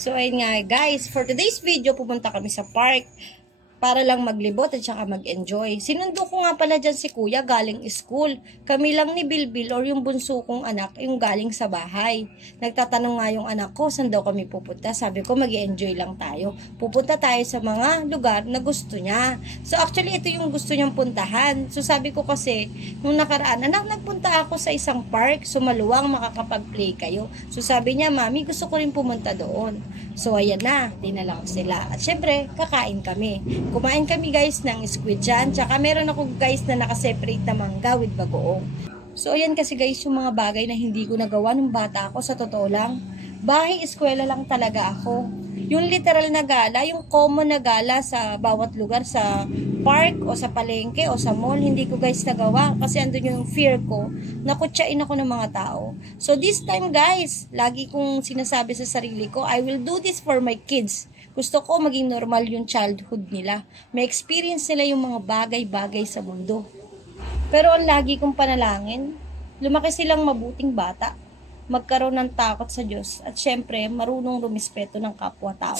So, ayun nga guys, for today's video, pupunta kami sa park para lang maglibot at saka mag-enjoy. Sinundo ko nga pala dyan si kuya galing school. Kami lang ni Bilbil or yung bunso kong anak yung galing sa bahay. Nagtatanong nga yung anak ko, saan daw kami pupunta? Sabi ko, mag-enjoy lang tayo. Pupunta tayo sa mga lugar na gusto niya. So actually, ito yung gusto niyang puntahan. So sabi ko kasi, nung nakaraan, anak, nagpunta ako sa isang park. So maluwang, makakapag-play kayo. So sabi niya, mami, gusto ko rin pumunta doon. So ayan na, dinala ko sila. At syempre, kakain kami. Kumain kami guys ng squid dyan. Tsaka meron ako guys na nakaseparate na mangga with bagoong. So ayan kasi guys yung mga bagay na hindi ko nagawa nung bata ako, sa totoo lang. Bahay, eskwela lang talaga ako. Yung literal na gala, yung common na gala sa bawat lugar, sa park o sa palengke o sa mall, hindi ko guys nagawa. Kasi andun yung fear ko, nakutsain ako ng mga tao. So this time guys, lagi kong sinasabi sa sarili ko, I will do this for my kids. Gusto ko maging normal yung childhood nila. May experience nila yung mga bagay-bagay sa mundo. Pero ang lagi kong panalangin, lumaki silang mabuting bata, magkaroon ng takot sa Diyos, at syempre, marunong rumispeto ng kapwa-tao.